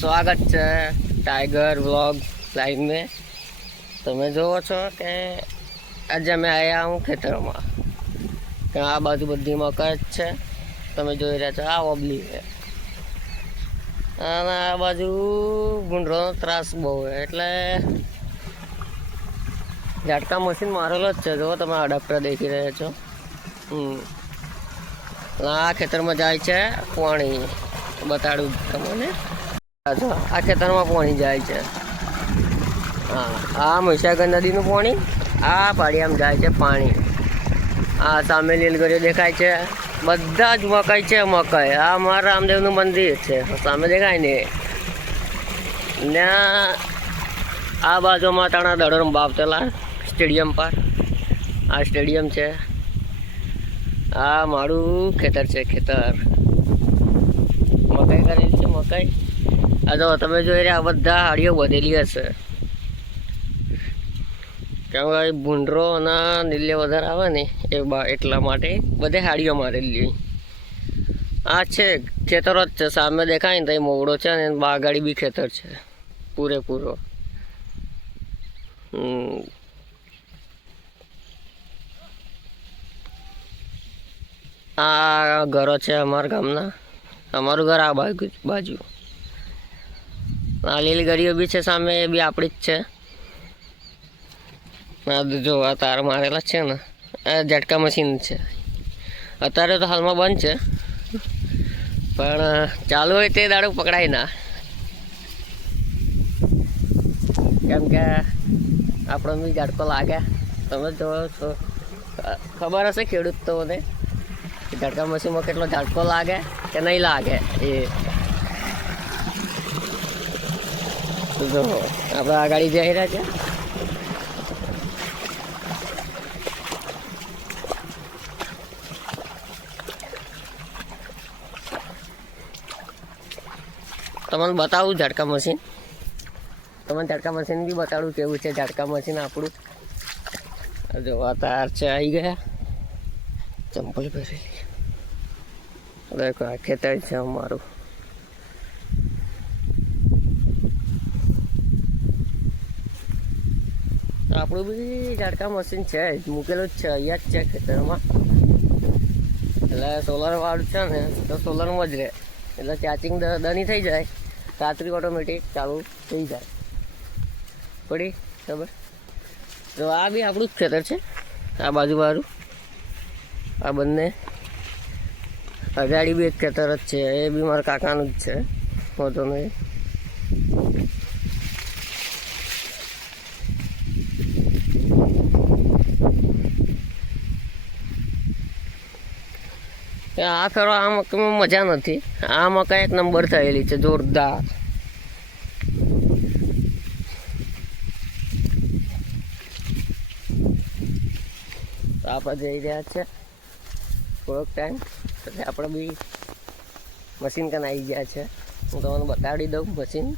स्वागत है tiger vlog live में। તમે જોવો છો કે આજે અમે આવ્યા હું ખેતરમાં કે આ બાજુ બધી મકાઈ જ છે, તમે જોઈ રહ્યા છો આ ઓબલી છે અને આ બાજુ ગુંડરોનો ત્રાસ બહુ છે એટલે ઝાટકા મશીન મારેલો જ છે। જો તમે અડાપ્ટર દેખી રહ્યા છો। આ ખેતરમાં જાય છે પાણી, બતાડું તમને। આ ખેતરમાં પાણી જાય છે। हाँ आ महीसागर नदी नु पानी आ पाड़ियाम जाए छे पानी। आ सामे लीलगरियो देखाय छे, बधा ज मकाई छे मकाई। आ मारा रामदेव नु मंदिर छे सामे देखाय ने आ बाजू में ताना दड़ोर बावतेला स्टेडियम पर आ स्टेडियम छे। आ मारू खेतर छे, खेतर मकाई करेली छे मकाई। आ जो तमे जोई रह्या बधा हाड़ियो बधेली हशे કેમ કે ભૂંડરો અને નીલે વધારે આવે ને એટલા માટે બધે હાડીઓ મારેલી। આ છે ખેતરો જ છે, સામે દેખાય ને તો મોવડો છે ને બાગાડી બી ખેતર છે પૂરેપૂરો। આ ઘરો છે અમારા ગામના, અમારું ઘર આ બાજુ। આ લીલી ગરીઓ બી છે સામે, એ બી આપણી જ છે। जो आ तार मारेला है ने आ झटका मशीन है। अत्यारे तो हाल में बंद है पण चालू हो ते दाड़ो पकड़ाय ना, केम के आपणे भी झटको लागे। तमे जो खबर हशे खेडूत तो ने झटका मशीन में केटलो झटको लागे के नहीं लागे। ए जो आपणे आ गाड़ी जई रह्या छे। તમને બતાવું ઝટકા મશીન, તમને ઝટકા મશીન બી બતાડું કેવું છે ઝટકા મશીન આપણું। જો આ તાર છે આવી ગયા, ચંપલ પહેરેલી। દેખો આ ખેતર છે અમારું। આપણું બી ઝટકા મશીન છે, મૂકેલું જ છે અહીંયા જ છે ખેતરમાં। એટલે સોલર વાળું છે ને તો સોલરમાં જ રહે, એટલે ચાર્જિંગ દની થઈ જાય રાત્રિ ઓટોમેટિક ચાલુ થઈ જાય। પડી ખબર? તો આ બી આપણું જ ખેતર છે, આ બાજુ વાળું આ બંને। અગાડી બી એક ખેતર જ છે, એ બી મારા કાકાનું જ છે, હોતો નહીં। આ ફેરો આ મકાઈમાં મજા નથી, આ મકાઈ એક નંબર થયેલી છે જોરદાર। આપણે જઈ રહ્યા છે થોડોક ટાઈમ એટલે આપણે બી મશીન કાન આવી ગયા છે। હું તમને બતાડી દઉં મશીન,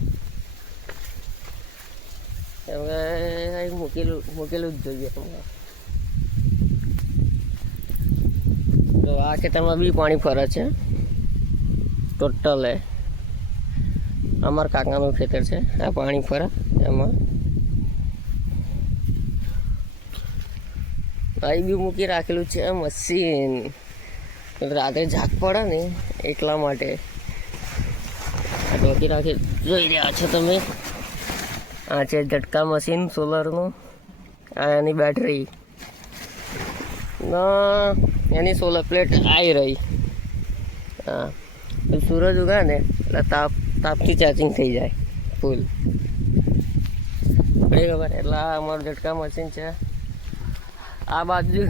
કેમ કે મૂકેલું જ જોઈએ તમારે। તો આ ખેતરમાં બી પાણી ફરે છે ટોટલ। અમારા કાકાનું ખેતર છે, આ પાણી ફરે એમાં। અહીં બી મૂકી રાખેલું છે મશીન, રાત્રે ઝાક પડે ને એટલા માટે મૂકી રાખી જોઈ રહ્યા છો તમે। આ છે ઝટકા મશીન સોલરનું, આ એની બેટરી ના એની સોલર પ્લેટ આવી રહી। હા સૂરજ ઉગાય ને એટલે તાપથી ચાર્જિંગ થઈ જાય ફૂલ, બધી ખબર। એટલે આ અમારું ઝટકા મશીન છે। આ બાજુ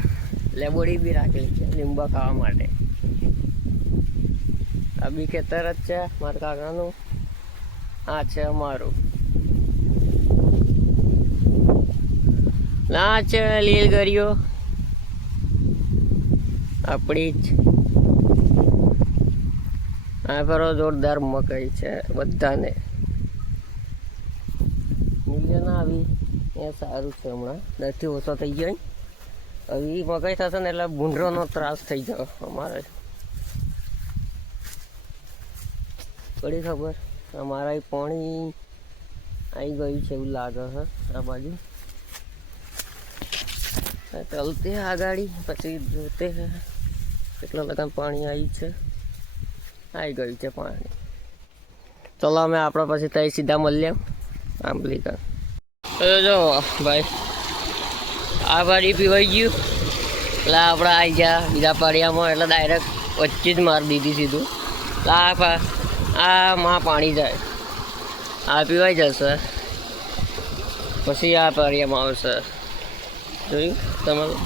લેબોડી બી રાખેલી છે લીંબા ખાવા માટે। આ બી ખેતર જ છે મારા કાકાનું, આ છે અમારું। ના છે લીલગરીઓ આપણી જ। આ ફરો જોરદાર મકાઈ છે બધાને। નીલે ના આવી એ સારું છે, હમણાં દસથી ઓછો થઈ જાય। હવે મકાઈ થશે ને એટલે ભૂંડરોનો ત્રાસ થઈ જાય અમારે। પડી ખબર? અમારા પાણી આવી ગયું છે એવું લાગે છે આ બાજુ. ચલતે આ ગાડી પછી જોતે હે કેટલા લગન પાણી આવી છે. આવી ગયું છે પાણી. ચલો અમે આપણા પછી ત્યાં સીધા મળીએ આંબલી કર. જો ભાઈ આ પાણી પીવાઈ ગયું એટલે આપણે આવી ગયા બીજા પાડિયામાં એટલે ડાયરેક્ટ વચ્ચે જ મારી દીધી સીધું. આ માં પાણી જાય આ પીવાઈ જશે પછી આ પાડિયામાં આવશે. જોયું તમારું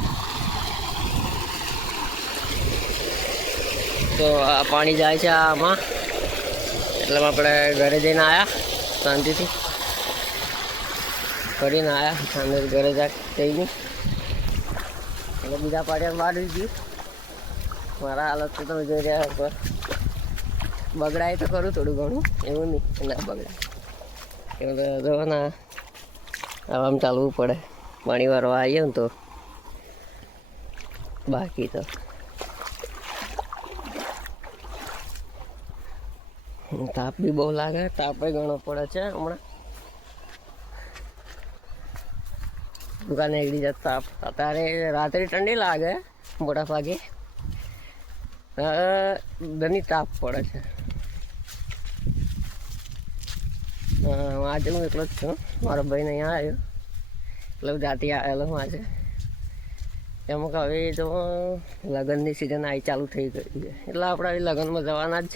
તો આ પાણી જાય છે આમાં એટલે આપણે ઘરે જઈને આવ્યા શાંતિથી ફરીને આવ્યા અંદર ઘરે જાય જઈને એટલે બીજા પાડિયા વાળી ગયું. મારા હાલત તો તમે જોઈ રહ્યા પર બગડાય તો ખરું થોડું ઘણું એવું નહીં ના બગડાય એવું તો જો ના આમ ચાલવું પડે પાણી વારવા આવીએ ને તો. બાકી તો તાપ બી બહુ લાગે તાપે ઘણો પડે છે હમણાં દુકાને એકડી જતા તાપ. અત્યારે રાત્રે ઠંડી લાગે મોટા ભાગે ઘણી તાપ પડે છે. આજે હું એકલો જ છું મારો ભાઈને અહીંયા આવ્યો એટલે જાતે આવેલો હું આજે. એમાં કે હવે તો લગ્નની સિઝન આવી ચાલુ થઈ ગઈ છે એટલે આપણે હવે લગ્નમાં જવાના જ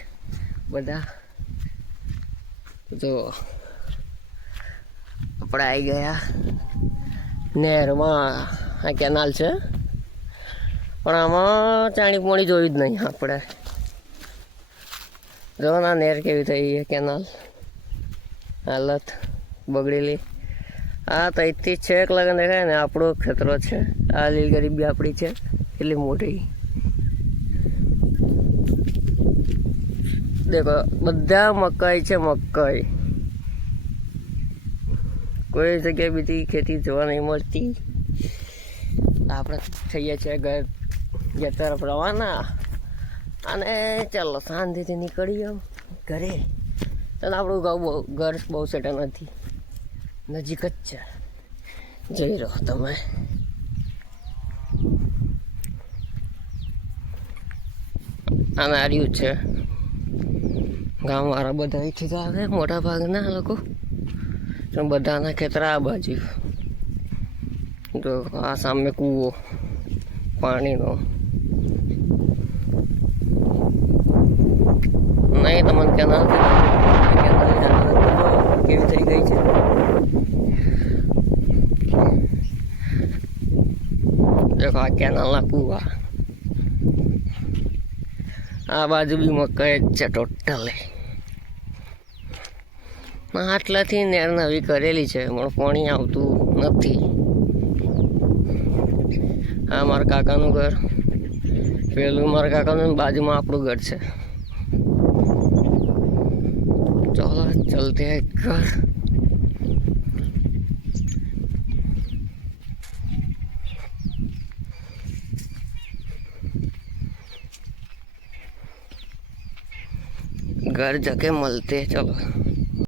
બધા. જો આપણે આવી ગયા નહેરમાં. આ કેનાલ છે પણ આમાં ચાણી પોણી જોયું જ નહીં આપણે. જો ના નહેર કેવી થઈ છે કેનાલ હાલત બગડેલી. હા તો અહીંથી છેક લગન દેખાય ને આપણો ખતરો છે. આ લીલ ગરીબી આપણી છે એટલી મોટી. દેખો બધા મકાઈ છે મકાઈ. કોઈ જગ્યાએ બીજી ખેતી જોવા નહીં મળતી. આપણે થઈએ છીએ ઘર તરફ રવાના અને ચાલો શાંતિથી નીકળી જાઓ ઘરે. ચાલો આપણું ઘર બહુ સેટા નથી નજીક જ છે જોઈ રહો તમે. અને આર્યું છે ગામવાળા બધા અહીંથી તો આવે મોટા ભાગના લોકો બધાના ખેતર આ બાજુ. તો આ સામે કૂવો પાણીનો નહીં તમને કેનાલ કેવી થઈ ગઈ છે. દેખો આ કેનાલના કૂવા. આ બાજુ બી મકાઈ જ છે ટોટલી. આટલાથી નેર નવી કરેલી છે પણ પાણી આવતું નથી. આ મારા કાકાનું ઘર પેલું મારા કાકાનું બાજુમાં આપણું ઘર છે. ચાલો ચલતે ઘર. घर जाके मिलते हैं चलो.